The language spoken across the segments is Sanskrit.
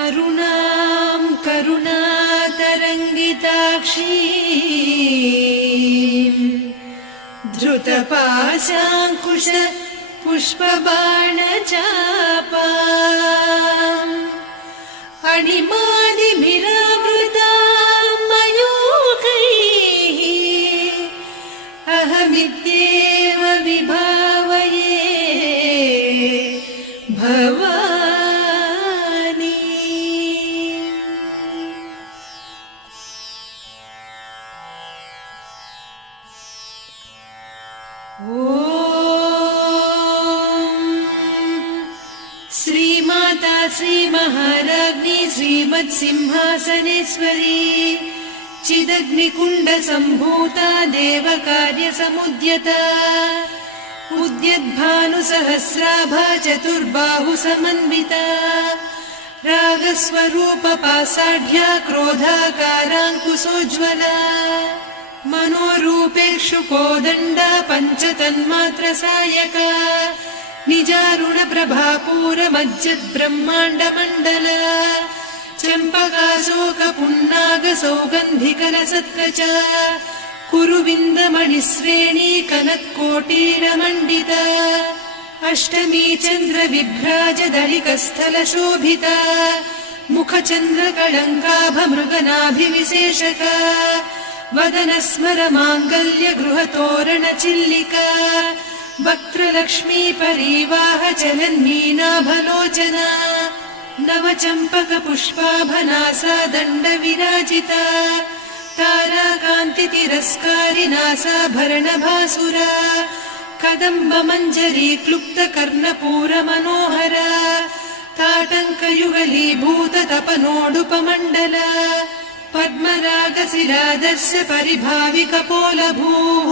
अरुणां करुणातरङ्गिताक्षीं धृतपाशाङ्कुश पुष्पबाणचापाम् अणिमादिभिरावृतां मयूखैः अहमित्येव विभावये भवानी। श्रीमाता श्रीमहाराज्ञी श्रीमत्सिंहासनेश्वरी चिदग्निकुण्डसम्भूता देवकार्यसमुद्यता उद्यद्भानुसहस्राभा चतुर्बाहुसमन्विता रागस्वरूपपासाढ्या क्रोधाकाराङ्कुशोज्ज्वला मनोरूपेक्षुकोदण्डा पञ्चतन्मात्रसायका निजारुणप्रभापूरमज्जद्ब्रह्माण्डमण्डला चम्पकाशोकपुन्नागसौगन्धिकलसत्कचा कुरुविन्दमणिश्रेणी कनत्कोटीरमण्डिता अष्टमी चन्द्रविभ्राजदलिकस्थलशोभिता मुखचन्द्रकळङ्काभमृगनाभिविशेषका वदनस्मरमाङ्गल्यगृहतोरणचिल्लिका वक्त्रलक्ष्मी परिवाह चलन्मीनाभलोचना नवचम्पकपुष्पाभनासा दण्डविराजिता ताराकान्तितिरस्कारिनासाभरणभासुरा कदम्बमञ्जरी क्लुप्तकर्णपूरमनोहरा ताटङ्कयुगलीभूततपनोडुपमण्डला पद्मरागशिरादर्श परिभाविकपोलभूः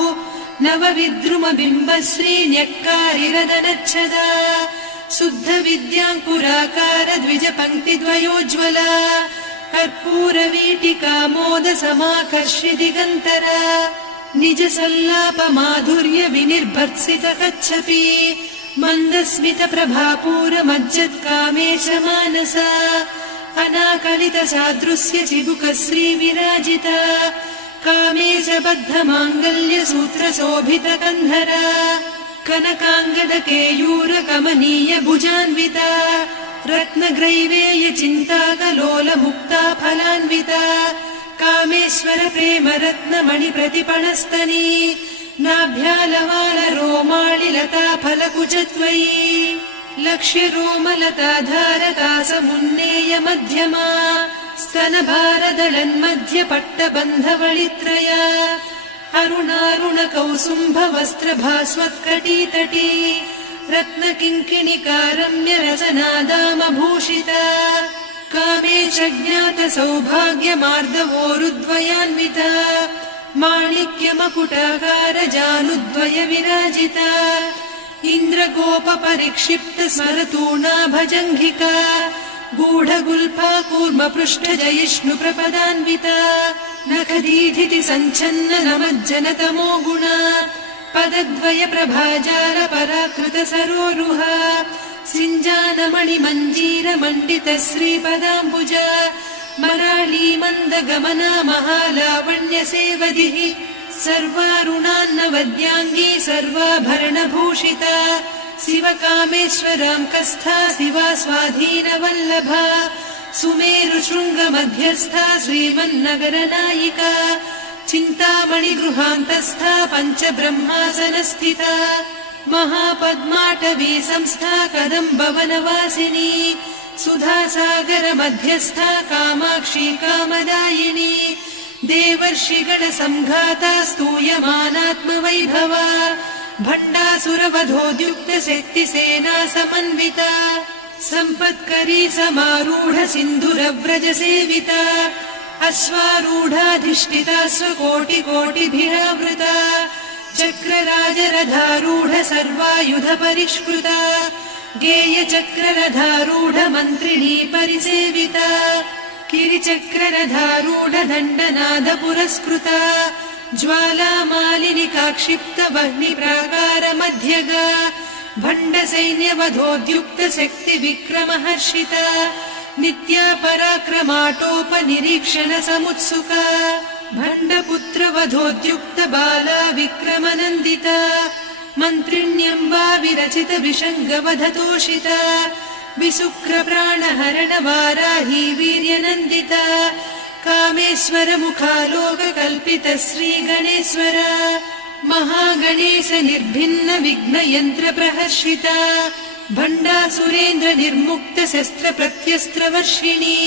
नवविद्रुमबिम्बश्रीन्यक्कारिरदनच्छदा शुद्धविद्याङ्कुराकार द्विजपङ्क्तिद्वयोज्ज्वला कर्पूरवीटिकामोदसमाकर्षि दिगन्तरा निजसल्लापमाधुर्य विनिर्भर्त्सितकच्छपि मन्दस्मितप्रभापूरमज्जत्कामेशमानसा अनाकलितसादृश्य चिबुकश्रीविराजिता कामेशबद्धमाङ्गल्यसूत्रशोभितकन्धरा कनकाङ्गदकेयूरकमनीय भुजान्विता रत्नग्रैवेयचिन्ताकलोलमुक्ता फलान्विता कामेश्वर प्रेमरत्नमणिप्रतिपणस्तनी नाभ्यालवालरोमाळिलता फलकुचत्वयी लक्ष्यरोमलताधारकासमुन्नेय मध्यमा स्तनभारदळन्मध्यपट्टबन्धवळित्रया अरुणारुणकौसुम्भवस्त्रभास्वत्कटीतटी रत्नकिङ्किणिकारम्यरसनादामभूषिता कामेशज्ञातसौभाग्यमार्दवोरुद्वयान्विता माणिक्यमकुटाकारजानुद्वय विराजिता इन्द्रगोपपरिक्षिप्तस्मरतूणाभजङ्घिका गूढगुल्फा कूर्मपृष्ठजयिष्णुप्रपदान्विता नखदीधिति सञ्छन्न नमज्जनतमो गुणा पदद्वयप्रभाजाल पराकृतसरोरुहा सिञ्जानमणिमञ्जीरमण्डितश्रीपदाम्बुजा मराळीमन्दगमना महालावण्यसेवधिः सर्वारुणान्नवद्याङ्गी सर्वाभरणभूषिता शिवकामेश्वराङ्कस्था शिवा स्वाधीनवल्लभा सुमेरुशृङ्गमध्यस्था श्रीमन्नगरनायिका चिन्तामणिगृहान्तस्था पञ्चब्रह्मासनस्थिता महापद्माटवी संस्था कदम्बवनवासिनी सुधासागरमध्यस्था कामाक्षी कामदायिनी देवर्षिगणसङ्घाता स्तूयमानात्मवैभवा भण्डासुरवधोद्युक्तशक्तिसेना समन्विता सम्पत्करी समारूढ सिन्धुरव्रजसेविता अश्वारूढाधिष्ठिता स्वकोटिकोटिभिरावृता चक्रराजरथारूढ सर्वायुधपरिष्कृता गेयचक्ररथारूढ मन्त्रिणी परिसेविता किरिचक्ररथारूढ दण्डनाद पुरस्कृता ज्वालामालिनिकाक्षिप्त वह्निप्राकारमध्यगा भण्डसैन्यवधोद्युक्त शक्तिविक्रमहर्षिता नित्या पराक्रमाटोपनिरीक्षण समुत्सुका भण्डपुत्रवधोद्युक्त बाला विक्रमनन्दिता मन्त्रिण्यम्बा विरचित विषङ्गवधतोषिता विसुक्रप्राणहरण वाराही वीर्यनन्दिता कामेश्वर मुखालोककल्पित श्रीगणेश्वर महागणेश निर्भिन्न विघ्नयन्त्र प्रहर्षिता भण्डासुरेन्द्र निर्मुक्त शस्त्र प्रत्यस्त्रवर्षिणी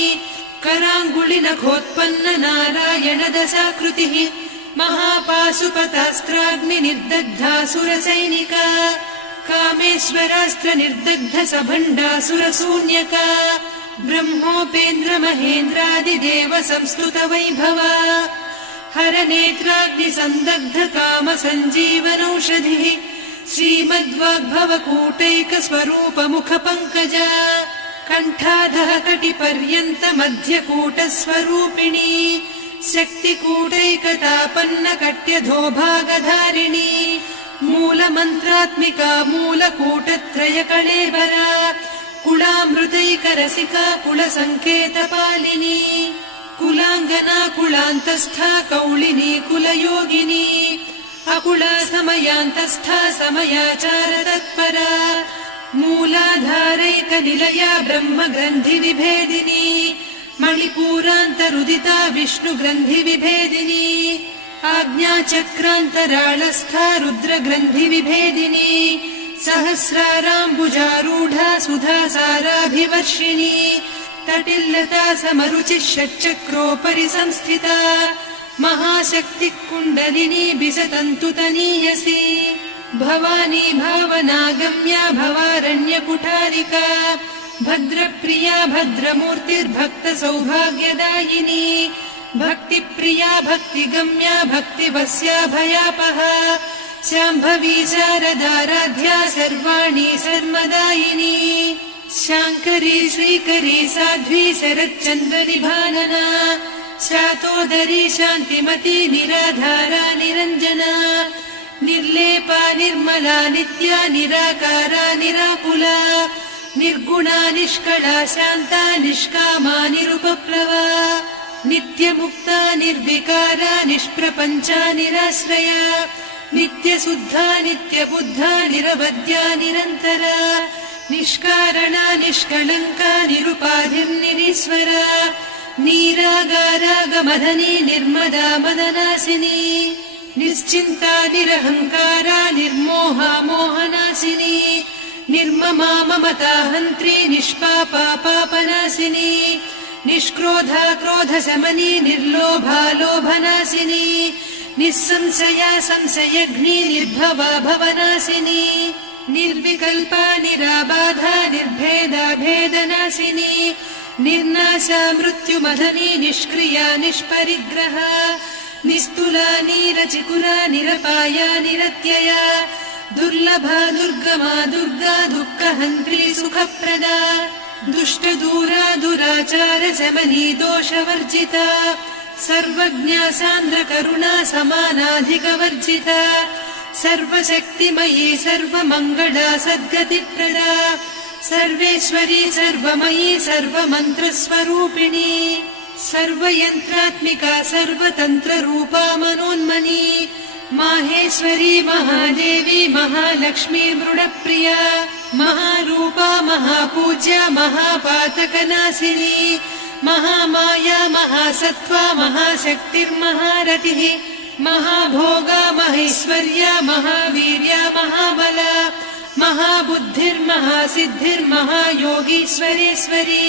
कराङ्गुलि नखोत्पन्न नारायण दशाकृतिः महापाशुपतास्त्राग्नि निर्दग्धासुरसैनिका कामेश्वरास्त्र निर्दग्ध सभण्डासुर शून्यका ब्रह्मोपेन्द्र महेन्द्रादिदेव संस्तुत वैभवा हर नेत्राग्नि संदग्ध काम सञ्जीवनौषधिः श्रीमद्वाग्भव कूटैक स्वरूप मुख पंकजा कण्ठाधः कटिपर्यन्त मध्यकूट स्वरूपिणी शक्तिकूटैकतापन्न कट्यधोभागधारिणी मूलमन्त्रात्मिका मूलकूटत्रय कळेबरा कुलामृतैकरसिका कुलसङ्केतपालिनी कुलाङ्गना कुलान्तस्था कौलिनी कुलयोगिनी अकुला समयान्तस्था समयाचार तत्परा मूलाधारैक निलया ब्रह्म ग्रन्थि विभेदिनी मणिपूरान्तरुदिता विष्णु ग्रन्थि विभेदिनी आज्ञाचक्रान्तराळस्था रुद्र ग्रन्थि विभेदिनी सहस्राराम्बुजारूढा सुधा साराभिवर्षिणी तटिल्लता समरुचिः षट्चक्रोपरि संस्थिता महाशक्ति कुण्डलिनी बिसतन्तु तनीयसी भवानी भावनागम्या भवारण्य कुठारिका भद्रप्रिया भद्रमूर्तिर्भक्त सौभाग्यदायिनी भक्तिप्रिया भक्तिगम्या भक्तिवस्या भयापहा शाम्भवी शारदाराध्या सर्वाणि सर्वदायिनी शाङ्करी श्रीकरी साध्वी शरच्चन्द्रनिभानना शातोदरी शान्तिमती निराधारा निरञ्जना निर्लेपा निर्मला नित्या निराकारा निराकुला निर्गुणा निष्कला शान्ता निष्कामा निरुपप्लवा नित्यमुक्ता निर्विकारा निष्प्रपञ्चा निराश्रया नित्यशुद्धा नित्यबुद्धा निरवद्या निरन्तरा निष्कारणा निष्कलङ्का निरुपाधिर्निरीश्वरा नीरागारागमधनी निर्मदा मदनासिनी निश्चिन्ता निरहङ्कारा निर्मोहा मोहनासिनी निर्ममा ममता हन्त्री निष्पापा पापनासिनी निष्क्रोधा क्रोधशमनी निर्लोभा लोभनासिनी निस्संशया संशयघ्नी निर्भवा भवनासिनी निर्विकल्पा निराबाधा निर्भेदा भेदनासिनी निर्नाशा मृत्युमधनी निष्क्रिया निष्परिग्रहा निस्तुला निरचिकुरा निरपाया निरत्यया दुर्लभा दुर्गमा दुर्गा दुःखहन्त्री सुखप्रदा दुष्टदूरा दुराचार शमनी दोषवर्जिता सर्वज्ञा सान्द्र करुणा समानाधिकवर्जिता सर्वशक्तिमयी सर्वमङ्गला सद्गतिप्रदा सर्वेश्वरी सर्वमयी सर्वमन्त्रस्वरूपिणी सर्वयन्त्रात्मिका सर्वतन्त्ररूपा मनोन्मनी माहेश्वरी महादेवी महालक्ष्मी मृडप्रिया महारूपा महापूज्या महापातकनाशिनी महामाया महासत्त्वा महाशक्तिर्महारतिः महाभोगा महेश्वर्या महावीर्या महाबला महाबुद्धिर्महासिद्धिर्महायोगीश्वरेश्वरी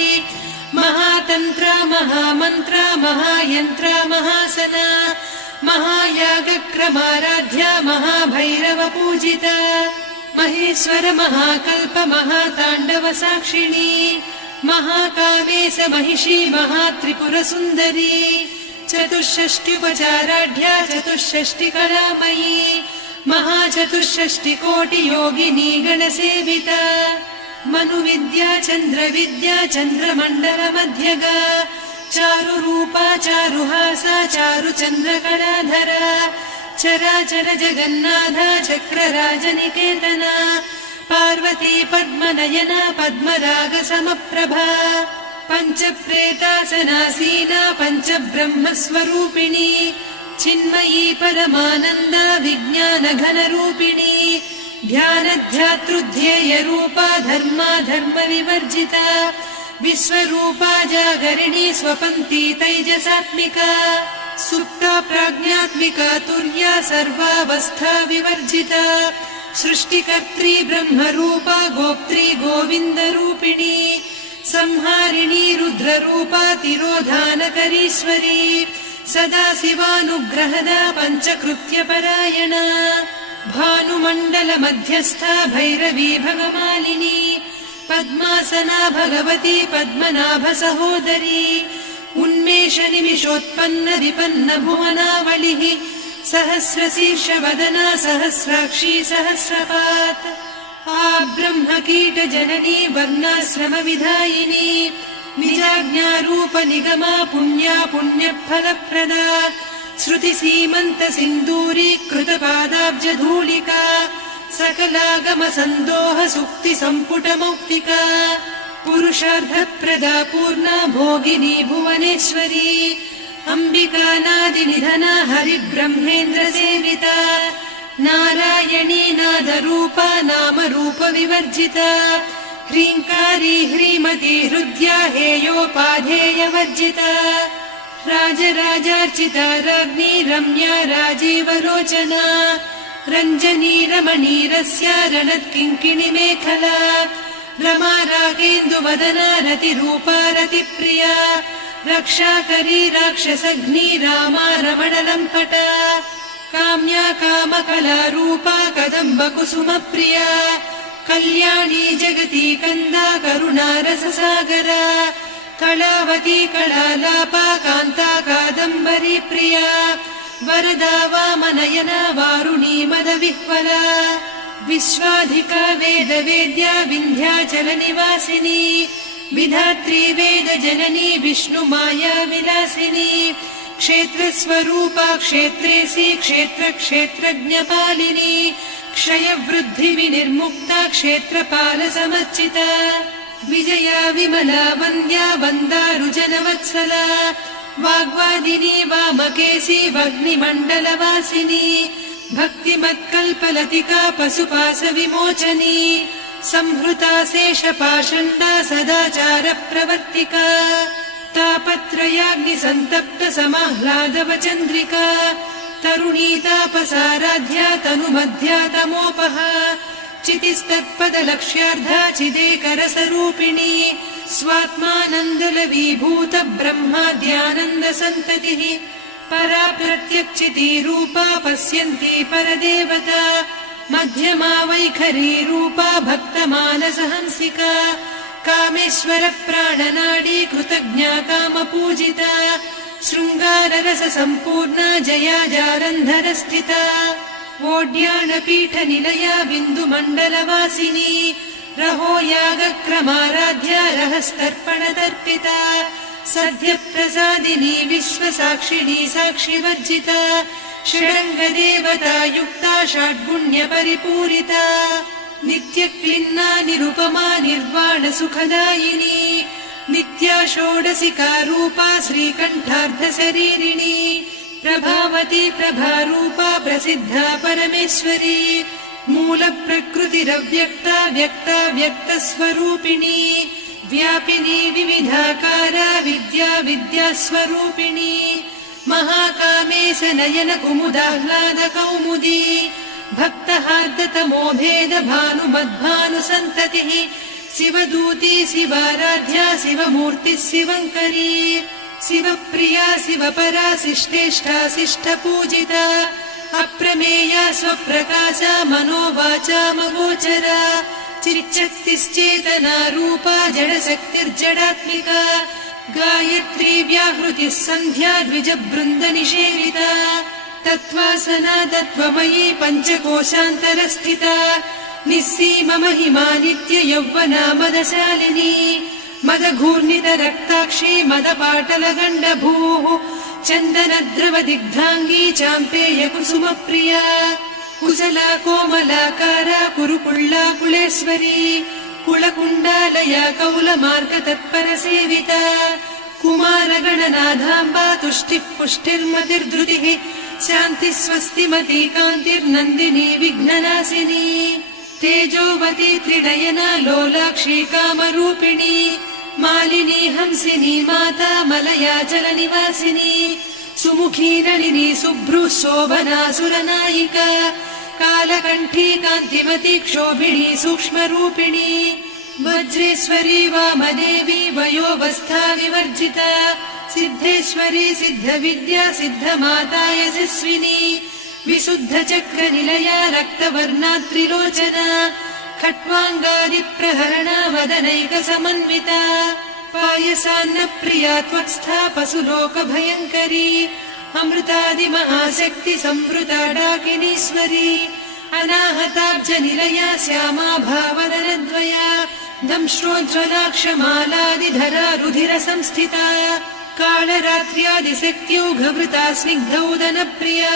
महातन्त्रा महामन्त्रा महायन्त्रा महासना महायागक्रमाराध्या महाभैरवपूजिता महेश्वर महाकल्प महाताण्डव साक्षिणी महाकामेश महिषी महात्रिपुरसुन्दरी चतुष्षष्ट्युपचाराढ्या चतुष्षष्टिकलामयी महाचतुष्षष्टिकोटियोगिनी गणसेविता मनुविद्या चन्द्रविद्या चन्द्रमण्डलमध्यगा चारुरूपा चारुहासा चारुचन्द्रकलाधरा चराचर जगन्नाथा चक्रराजनिकेतना पार्वती पद्मनयना पद्मरागसमप्रभा पञ्चप्रेतासनासीना पञ्चब्रह्मस्वरूपिणी चिन्मयी परमानन्दा विज्ञानघनरूपिणी ध्यानध्यातृध्येयरूपा धर्मा धर्मविवर्जिता विश्वरूपा जागरिणी स्वपन्ती तैजसात्मिका सुप्ता प्राज्ञात्मिका तुर्या सर्वावस्था विवर्जिता सृष्टिकर्त्री ब्रह्मरूपा गोप्त्री गोविन्दरूपिणी संहारिणी रुद्ररूपा तिरोधानकरीश्वरी सदा शिवानुग्रहदा पञ्चकृत्यपरायणा भानुमण्डलमध्यस्था भैरवी भगमालिनी पद्मासना भगवती पद्मनाभसहोदरी उन्मेषनिमिषोत्पन्न विपन्न भुवनावलिः सहस्रशीर्षवदना सहस्राक्षी सहस्रपात् ब्रह्मकीटजननी वर्णाश्रमविधायिनी निजाज्ञारूपनिगमा पुण्या पुण्यफलप्रदा श्रुतिसीमन्तसिन्दूरीकृतपादाब्जधूलिका सकलागमसन्दोह सुक्तिसम्पुटमौक्तिका पुरुषार्थप्रदा पूर्णा भोगिनी भुवनेश्वरी अम्बिकानादिनिधना हरिब्रह्मेन्द्रसेविता नारायणी नादरूपा नामरूपविवर्जिता ह्रीङ्कारी ह्रीमती हृद्या हेयोपाधेयवर्जिता राजराजार्चिता राज्ञी रम्या राजीवलोचना रञ्जनी रमणीरस्या रणत्किङ्किणी मेखला रमा रागेन्दुवदना रतिरूपा रतिप्रिया रक्षाकरी राक्षसघ्नी रामा रमणलम्पटा काम्या कामकलारूपा कदम्बकुसुमप्रिया कल्याणी जगती कन्दा करुणारससागरा कलावती कलालापा कान्ता कादम्बरी प्रिया वरदा वामनयना वारुणी मदविह्वला विश्वाधिका वेदवेद्या विन्ध्याचलनिवासिनी विधात्री वेदजननी विष्णुमाया विलासिनी क्षेत्रस्वरूपा क्षेत्रेसी क्षेत्रक्षेत्रज्ञपालिनी क्षयवृद्धिविनिर्मुक्ता क्षेत्रपालसमर्चिता विजया विमला वन्द्या वन्दारुजनवत्सला वाग्वादिनी वामकेशी वह्निमण्डलवासिनी भक्तिमत्कल्पलतिका पशुपाशविमोचनी संहृता शेषपाषण्डा सदाचारप्रवर्तिका तापत्रयाग्निसन्तप्त समाह्लादवचन्द्रिका तरुणी तापसाराध्या तनुमध्या तमोपहा चितिस्तत्पदलक्ष्यार्धा चिदेकरसरूपिणी स्वात्मानन्दलवीभूत ब्रह्माद्यानन्दसन्ततिः परा प्रत्यक्षितीरूपा पश्यन्ती परदेवता मध्यमा वैखरी रूपा भक्तमानसहंसिका कामेश्वर प्राणनाडी कृतज्ञा कामपूजिता शृङ्गाररस सम्पूर्णा जया जारन्धरस्थिता वोड्याणपीठनिलया बिन्दुमण्डलवासिनी रहो यागक्रमाराध्या रहस्तर्पणदर्पिता सद्यप्रसादिनी विश्वसाक्षिणी साक्षिवर्जिता षडङ्गदेवता युक्ता षड्गुण्यपरिपूरिता नित्यक्लिन्ना निरुपमा निर्वाणसुखदायिनी नित्या षोडशिका रूपा श्रीकण्ठार्धशरीरिणी प्रभावती प्रभारूपा प्रसिद्धा परमेश्वरी मूलप्रकृतिरव्यक्ता व्यक्ता व्यक्तस्वरूपिणी व्यापिनी विविधाकारा विद्या विद्यास्वरूपिणी महाकामेश नयन कुमुदाह्लाद कौमुदी भक्तहार्दतमो भेद भानुमद्भानुसन्ततिः शिवदूती शिवाराध्या शिवमूर्तिः शिवङ्करी शिवप्रिया शिवपरा शिष्टेष्टा शिष्टपूजिता अप्रमेया स्वप्रकाशा मनोवाचामगोचरा चिच्चक्तिश्चेतना रूपा जडशक्तिर्जडात्मिका गायत्री व्याहृतिः सन्ध्या द्विजबृन्दनिषेविता तत्त्वासना तत्त्वमयी पञ्चकोशान्तरस्थिता निस्सीम महिमा नित्य यौवना मदशालिनी मदघूर्णितरक्ताक्षी मदपाटलगण्डभूः चन्दनद्रवदिग्धाङ्गी चाम्पेय कुसुमप्रिया कुशला कोमलाकारा कुरुकुळ्ळा कुलेश्वरी कुलकुण्डालया कौलमार्गतत्परसेविता कुमारगणनाथाम्बा तुष्टिः पुष्टिर्मतिर्धृतिः शान्तिः स्वस्तिमती कान्तिर्नन्दिनी विघ्ननाशिनी तेजोवती त्रिनयना लोलाक्षी कामरूपिणी मालिनी हंसिनी माता मलया जलनिवासिनी सुमुखी नलिनी शुभ्रुः शोभना सुरनायिका कालकण्ठी कान्तिमती क्षोभिणी सूक्ष्मरूपिणी वज्रेश्वरी वामदेवी वयोवस्था विवर्जिता सिद्धेश्वरी सिद्धविद्या सिद्धमाता यशस्विनी विशुद्धचक्रनिलया रक्तवर्णा त्रिलोचना खट्वाङ्गादिप्रहरणा वदनैकसमन्विता पायसान्नप्रिया त्वत्स्था पशुलोकभयङ्करी अमृतादिमहाशक्ति संवृता डाकिनीश्वरी अनाहताब्जनिलया श्यामा भावदनद्वया दंश्रोज्ज्वलाक्षमालादिधरा रुधिरसंस्थिता कालरात्र्यादिशक्त्योघवृता स्निग्धौदनप्रिया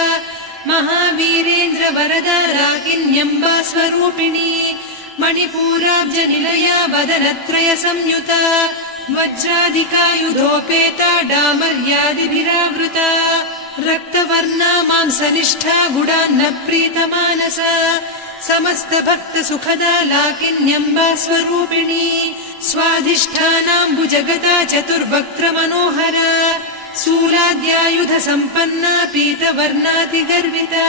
महावीरेन्द्रवरदा राकिन्यम्बा स्वरूपिणी मणिपूराब्जनिलया वदनत्रयसंयुता वज्राधिकायुधोपेता डामर्यादिभिरावृता रक्तवर्णा मांसनिष्ठा गुडान्नप्रीतमानसा समस्तभक्तसुखदा लाकिन्यम्बा स्वरूपिणी स्वाधिष्ठानाम्बुजगदा चतुर्वक्त्रमनोहरा शूलाद्यायुधसम्पन्ना पीतवर्णातिगर्विता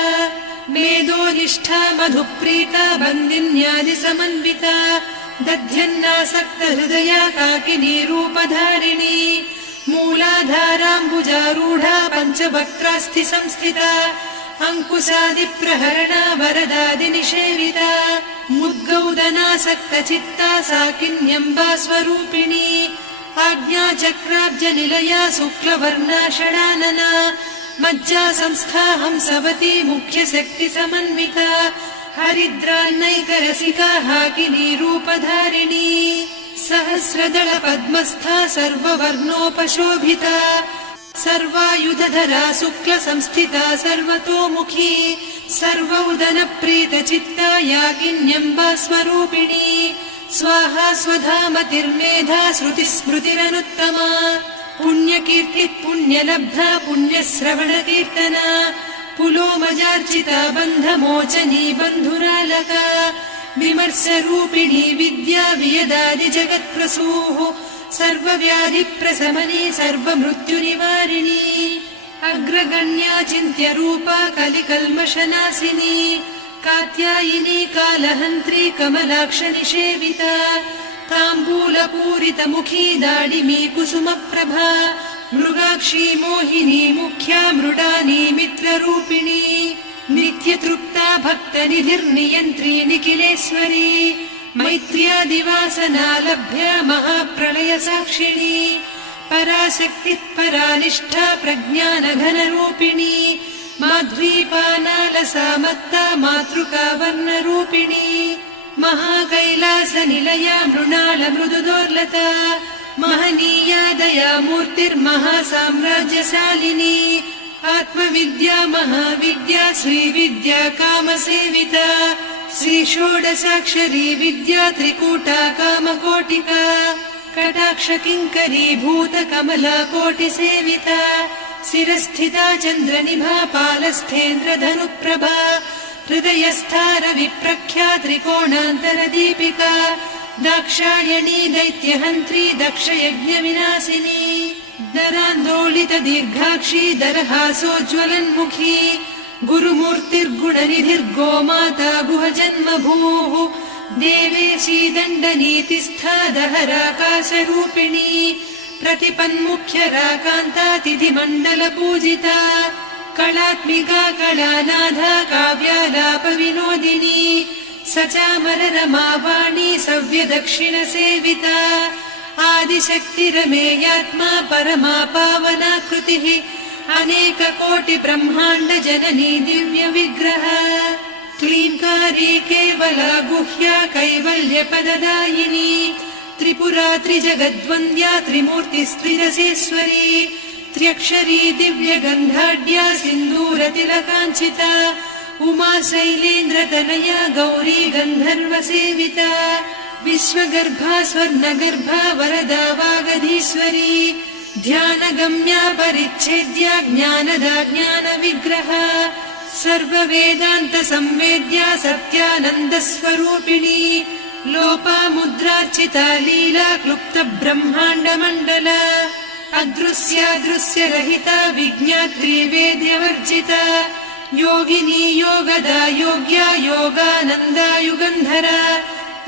मेदोनिष्ठा मधुप्रीता बन्दिन्यादिसमन्विता दध्यन्नासक्तहृदया काकिनी रूपधारिणी मूलाधाराम्बुजारूढा पञ्चवक्त्रास्थि संस्थिता अङ्कुशादिप्रहरणा वरदादिनिषेविता मुद्गौदनासक्तचित्ता साकिन्यम्बा स्वरूपिणी आज्ञाचक्राब्जनिलया शुक्लवर्णा षडानना मज्जा संस्था हंसवती मुख्यशक्तिसमन्विता हरिद्रान्नैकरसिका हाकिनी रूपधारिणी सहस्रदल पद्मस्था सर्ववर्णोपशोभिता सर्वायुधधरा शुक्लसंस्थिता सर्वतोमुखी सर्वौदनप्रीतचित्ता याकिन्यम्बा स्वरूपिणी स्वाहा स्वधामतिर्मेधा श्रुतिस्मृतिरनुत्तमा पुण्यकीर्तिः पुण्यलब्धा पुण्यश्रवणकीर्तना पुलोमजार्चिता बन्धमोचनी बन्धुरालका विमर्शरूपिणी विद्या वियदादिजगत्प्रसूः सर्वव्याधिप्रशमनी सर्वमृत्युनिवारिणी अग्रगण्या चिन्त्यरूपा कलिकल्मषनाशिनी कात्यायिनी कालहन्त्री कमलाक्षनिषेविता ताम्बूलपूरितमुखी दाडिमी कुसुमप्रभा मृगाक्षी मोहिनी मुख्या मृडानी मित्ररूपिणी नित्यतृप्ता भक्तनिधिर्नियन्त्री निखिलेश्वरी मैत्र्यादिवासना लभ्या महाप्रलयसाक्षिणी पराशक्तिः परानिष्ठा प्रज्ञानघनरूपिणी माध्वीपानालसा मत्ता मातृका वर्णरूपिणी महाकैलासनिलया मृणालमृदुदोर्लता महनीया दयामूर्तिर्महासाम्राज्यशालिनी आत्मविद्या महाविद्या श्रीविद्या कामसेविता श्रीषोडशाक्षरी विद्या त्रिकूटा कामकोटिका कटाक्षकिङ्करी भूतकमला कोटिसेविता शिरस्थिता चन्द्रनिभा पालस्थेन्द्रधनुप्रभा हृदयस्था रविप्रख्या त्रिकोणान्तरदीपिका दाक्षायणी दैत्यहन्त्री दक्षयज्ञविनाशिनी दरान्दोलितदीर्घाक्षी दरहासोज्ज्वलन्मुखी गुरुमूर्तिर्गुणनिधिर्गोमाता गुहजन्मभूः देवेशी दण्डनीतिस्था दहराकाशरूपिणी प्रतिपन्मुख्यराकान्ता तिथिमण्डलपूजिता कलात्मिका कलानाथा काव्यालापविनोदिनी सचामररमावाणी सव्यदक्षिणसेविता आदिशक्तिरमेयात्मा परमा पावनाकृतिः अनेककोटिब्रह्माण्डजननी दिव्यविग्रह क्लीङ्कारी केवला गुह्या कैवल्यपददायिनी त्रिपुरा त्रिजगद्वन्द्या त्रिमूर्तिस्त्रिरसेश्वरी त्र्यक्षरी दिव्यगन्धाढ्या सिन्दूरतिलकाञ्चिता उमा शैलेन्द्रतनया गौरी गन्धर्वसेविता विश्वगर्भा स्वर्णगर्भा वरदा वागधीश्वरी ध्यानगम्या परिच्छेद्या ज्ञानदा ज्ञानविग्रहा सर्ववेदान्त संवेद्या सत्यानन्दस्वरूपिणी लोपामुद्रार्चिता लीला क्लुप्त ब्रह्माण्डमण्डला अदृश्यादृश्यरहिता विज्ञात्री वेद्यवर्जिता योगिनी योगदा योग्या योगानन्दा युगन्धरा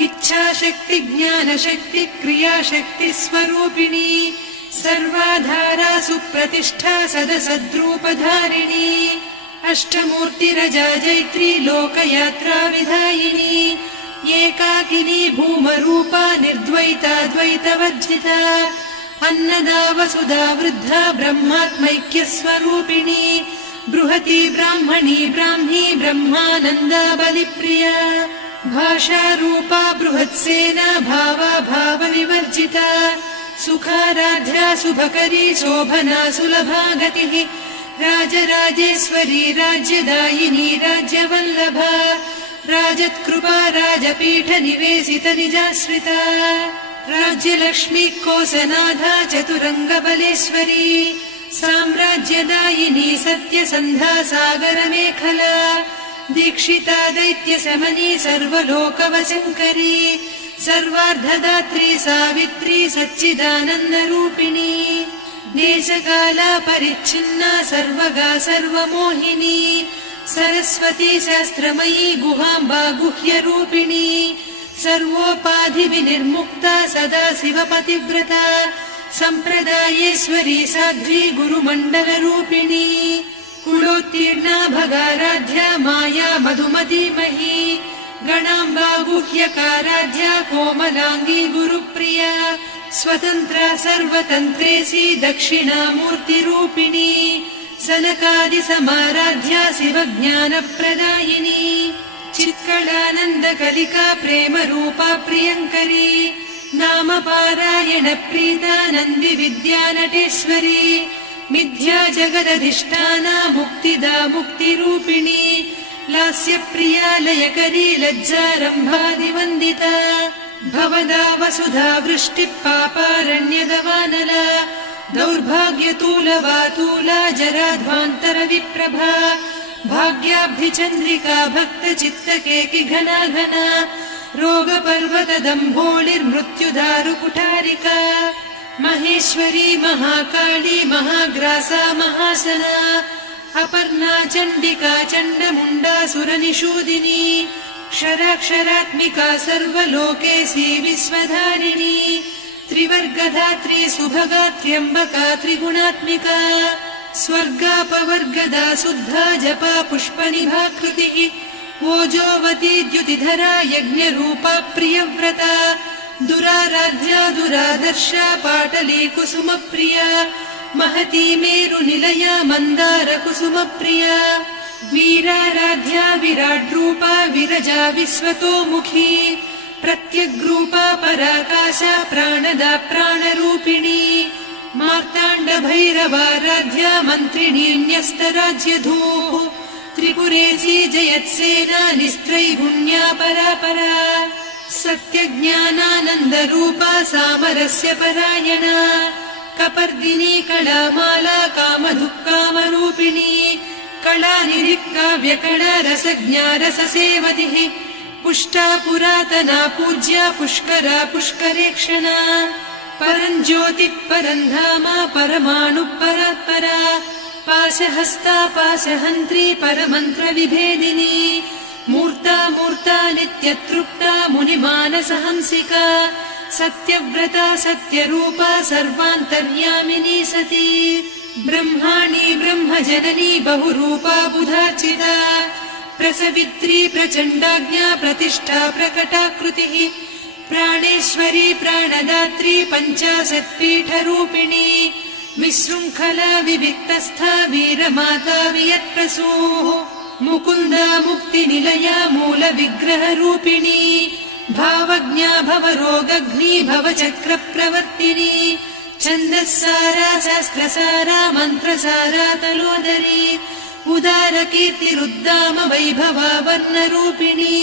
इच्छाशक्ति ज्ञानशक्ति क्रियाशक्ति स्वरूपिणी सर्वाधारा सुप्रतिष्ठा सदसद्रूपधारिणी अष्टमूर्तिरजा जैत्री लोकयात्रा विधायिनी एकाकिनी भूमरूपा निर्द्वैता द्वैतवर्जिता अन्नदा वसुधा वृद्धा ब्रह्मात्मैक्यस्वरूपिणी बृहती ब्राह्मणी ब्राह्मी ब्रह्मानन्दा बलिप्रिया भाषारूपा बृहत्सेना भावा भावविवर्जिता सुखाराध्या शुभकरी शोभना सुलभा गतिः राजराजेश्वरी राज्यदायिनी राज्यवल्लभा राजत्कृपा राजपीठ निवेशित निजाश्रिता राज्यलक्ष्मी कोसनाधा चतुरङ्गबलेश्वरी साम्राज्यदायिनी सत्यसन्धा सागरमेखला दीक्षिता दैत्यशमनी सर्वलोकवशङ्करी सर्वार्धदात्री सावित्री सच्चिदानन्दरूपिणी देशकाला परिच्छिन्ना सर्वगा सर्वमोहिनी सरस्वती शास्त्रमयी गुहाम्बा गुह्यरूपिणी सर्वोपाधिविनिर्मुक्ता सदा शिवपतिव्रता सम्प्रदायेश्वरी साध्वी गुरुमण्डलरूपिणी कुलोत्तीर्णा भगाराध्या माया मधुमतीमही गणाम्बा गुह्यकाराध्या कोमलाङ्गी गुरुप्रिया स्वतन्त्रा सर्वतन्त्रेसी दक्षिणामूर्तिरूपिणी सनकादिसमाराध्या शिवज्ञानप्रदायिनी चित्कलानन्दकलिका प्रेमरूपा प्रियङ्करी नामपारायण प्रीता नन्दिविद्या नटेश्वरी मिथ्या जगदधिष्ठाना मुक्तिदा मुक्तिरूपिणी लास्यप्रिया लयकरी लज्जारम्भादिवन्दिता भवदा वसुधा वृष्टिः पापारण्यदवानला दौर्भाग्यतूलवातूला जराध्वान्तरविप्रभा भाग्याब्धिचन्द्रिका भक्तचित्तकेकि घना घना रोगपर्वतदम्भोलिर्मृत्युदारुकुठारिका महेश्वरी महाकाली महाग्रासा महासना अपर्णा चण्डिका चण्डमुण्डा सुरनिषूदिनी क्षराक्षरात्मिका सर्वलोकेशी विश्वधारिणी त्रिवर्गधात्री सुभगा त्र्यम्बका त्रिगुणात्मिका स्वर्गापवर्गदा शुद्धा जपा पुष्पनिभाकृतिः ओजोवती द्युतिधरा यज्ञरूपा प्रियव्रता दुराराध्या दुरादर्शा पाटली कुसुमप्रिया महती मेरुनिलया मन्दार कुसुमप्रिया वीराराध्या विराड्रूपा विरजा विश्वतोमुखी प्रत्यग्रूपा पराकाशा प्राणदा प्राणरूपिणी मार्ताण्ड भैरवाराध्या मन्त्रिणी न्यस्तराज्यधूः त्रिपुरेशी जयत्सेना निस्त्रैगुण्या परापरा सत्यज्ञानानन्दरूपा सामरस्य परायणा कपर्दिनी कलामाला कामधुक्कामरूपिणी कलानिधिक्काव्यकला रसज्ञा रससेवतिः पुष्टा पुरातना पूज्या पुष्करा पुष्करेक्षणा परञ्ज्योतिः परन्धामा परमाणुः परात्परा पाशहस्ता पाशहन्त्री परमन्त्रविभेदिनी मूर्ता मूर्ता नित्यतृप्ता मुनिमानसहंसिका सत्यव्रता सत्यरूपा सर्वान्तर्यामिनी सती ब्रह्माणी ब्रह्मजननी बहुरूपा बुधार्चिता प्रसवित्री प्रचण्डाज्ञा प्रतिष्ठा प्रकटाकृतिः प्राणेश्वरी प्राणदात्री पञ्चाशत्पीठरूपिणी विशृङ्खला विविक्तस्था वीरमाता वियत्प्रसूः मुकुन्दा मुक्तिनिलया मूलविग्रहरूपिणी भावज्ञा भवरोगग्नी भवचक्रप्रवर्तिनी छन्दस्सारा शास्त्रसारा मन्त्रसारा तलोदरी उदारकीर्तिरुद्दाम वैभवा वर्णरूपिणी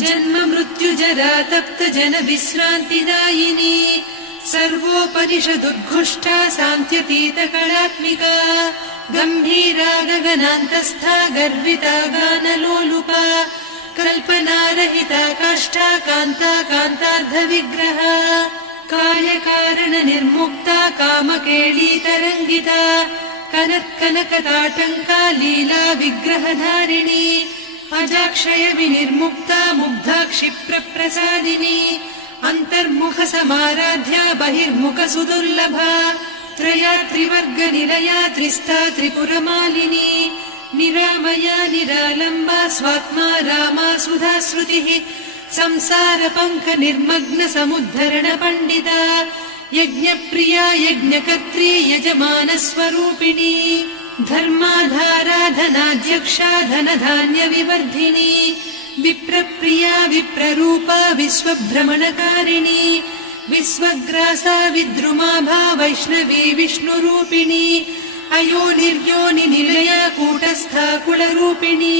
जन्म मृत्यु जरा तप्त जन विश्रान्तिदायिनी सर्वोपनिषदुद्घुष्टा सान्त्यतीत कलात्मिका गम्भीरा गगनान्तस्था गर्विता गानलोलुपा कल्पनारहिता काष्ठा कान्ता कान्तार्धविग्रहा कार्यकारण निर्मुक्ता कामकेळी तरङ्गिता कनत्कनकताटङ्का लीला विग्रहधारिणी अजाक्षय विनिर्मुक्ता मुग्धा क्षिप्रप्रसादिनी अन्तर्मुख समाराध्या बहिर्मुख सुदुर्लभा त्रयात्रिवर्ग निलया त्रिस्था त्रिपुरमालिनी निरामया निरालम्बा स्वात्मा रामा सुधा श्रुतिः संसार पङ्क निर्मग्न समुद्धरण पण्डिता यज्ञप्रिया यज्ञकर्त्री यजमान स्वरूपिणी धर्माधाराधनाध्यक्षा धनधान्य विवर्धिनी विप्रप्रिया विप्ररूपा विश्वभ्रमणकारिणी विश्वग्रासा विद्रुमाभा वैष्णवी विष्णुरूपिणी अयोनिर्योनि निलया कूटस्था कुलरूपिणी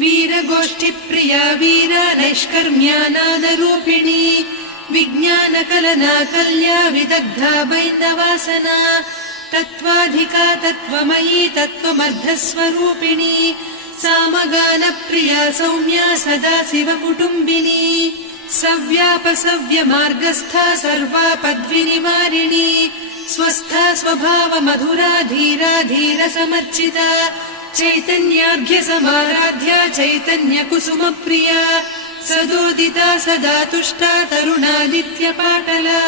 वीरगोष्ठिप्रिया वीरा नैष्कर्म्यानादरूपिणी विज्ञानकलना कल्या विदग्धा बैन्दवासना तत्त्वाधिका तत्त्वमयी तत्त्वमर्धस्वरूपिणी सामगानप्रिया सौम्या सदा शिवकुटुम्बिनी सव्यापसव्यमार्गस्था सर्वा पद्विनिवारिणी स्वस्था स्वभाव मधुरा धीरा धीर समर्चिता चैतन्यार्घ्य समाराध्या चैतन्य कुसुम प्रिया सदोदिता सदा तुष्टा तरुणादित्य पाटला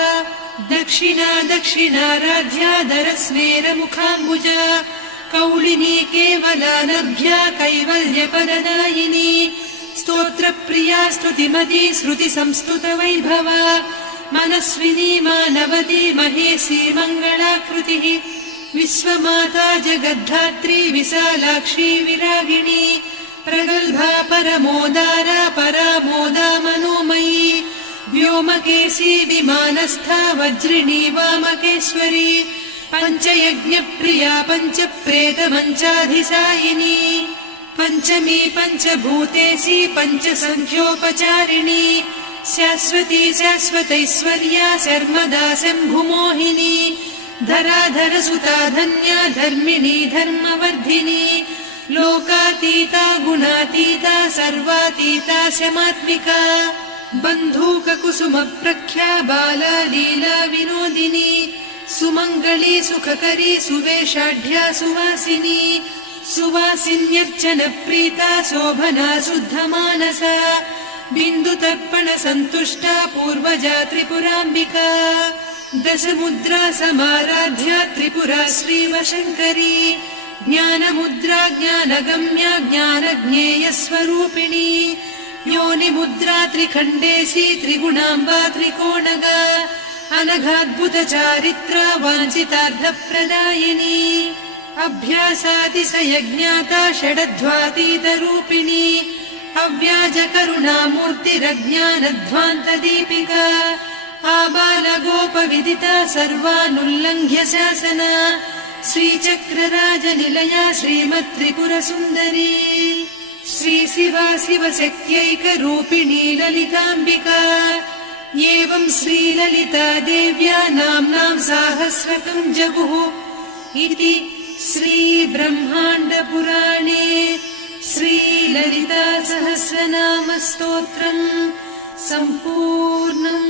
दक्षिणा दक्षिणाराध्या दरस्मेर मुखाम्बुजा कौलिनी केवलानभ्या कैवल्यपददायिनी स्तोत्रप्रिया स्तुतिमती श्रुति संस्तुत वैभवा मनस्विनी मानवती महेशी मङ्गलाकृतिः विश्वमाता जगद्धात्री विशालाक्षी विरागिणी प्रगल्भा परमोदारा परामोदा मनोमयी व्योमकेशी विमानस्था वज्रिणी वामकेश्वरी पञ्चयज्ञप्रिया पञ्चप्रेतमञ्चाधिसायिनी पञ्चमी पञ्चभूतेशी पञ्चसङ्ख्योपचारिणी शाश्वती शाश्वतैश्वर्या शर्मदा शम्भुमोहिनी धराधरसुता धन्या धर्मिणी धर्मवर्धिनी लोकातीता गुणातीता सर्वातीता शमात्मिका बन्धूककुसुमप्रख्या बाला लीला विनोदिनी सुमङ्गली सुखकरी सुवेशाढ्या सुवासिनी सुवासिन्यर्चन प्रीता शोभना शुद्धमानसा बिन्दुतर्पण सन्तुष्टा पूर्वजा त्रिपुराम्बिका दशमुद्रा समाराध्या त्रिपुरा श्रीवशङ्करी ज्ञानमुद्रा ज्ञानगम्या ज्ञानज्ञेयस्वरूपिणी योनिमुद्रा त्रिखण्डेशी त्रिगुणाम्बा त्रिकोणगा अनघाद्भुत चारित्रा वाञ्छितार्थप्रदायिनी अभ्यासातिशयज्ञाता षडध्वातीतरूपिणी अव्याजकरुणामूर्तिरज्ञानध्वान्तदीपिका आबालगोपविदिता सर्वानुल्लङ्घ्य शासना श्रीचक्रराजनिलया श्रीमत्त्रिपुरसुन्दरी श्रीशिवा शिवशक्त्यैकरूपिणी ललिताम्बिका एवं श्रीललिता देव्या नाम्नां साहस्रकं जगुः इति श्रीब्रह्माण्डपुराणे श्रीललिता सहस्रनामस्तोत्रम् सम्पूर्णम्।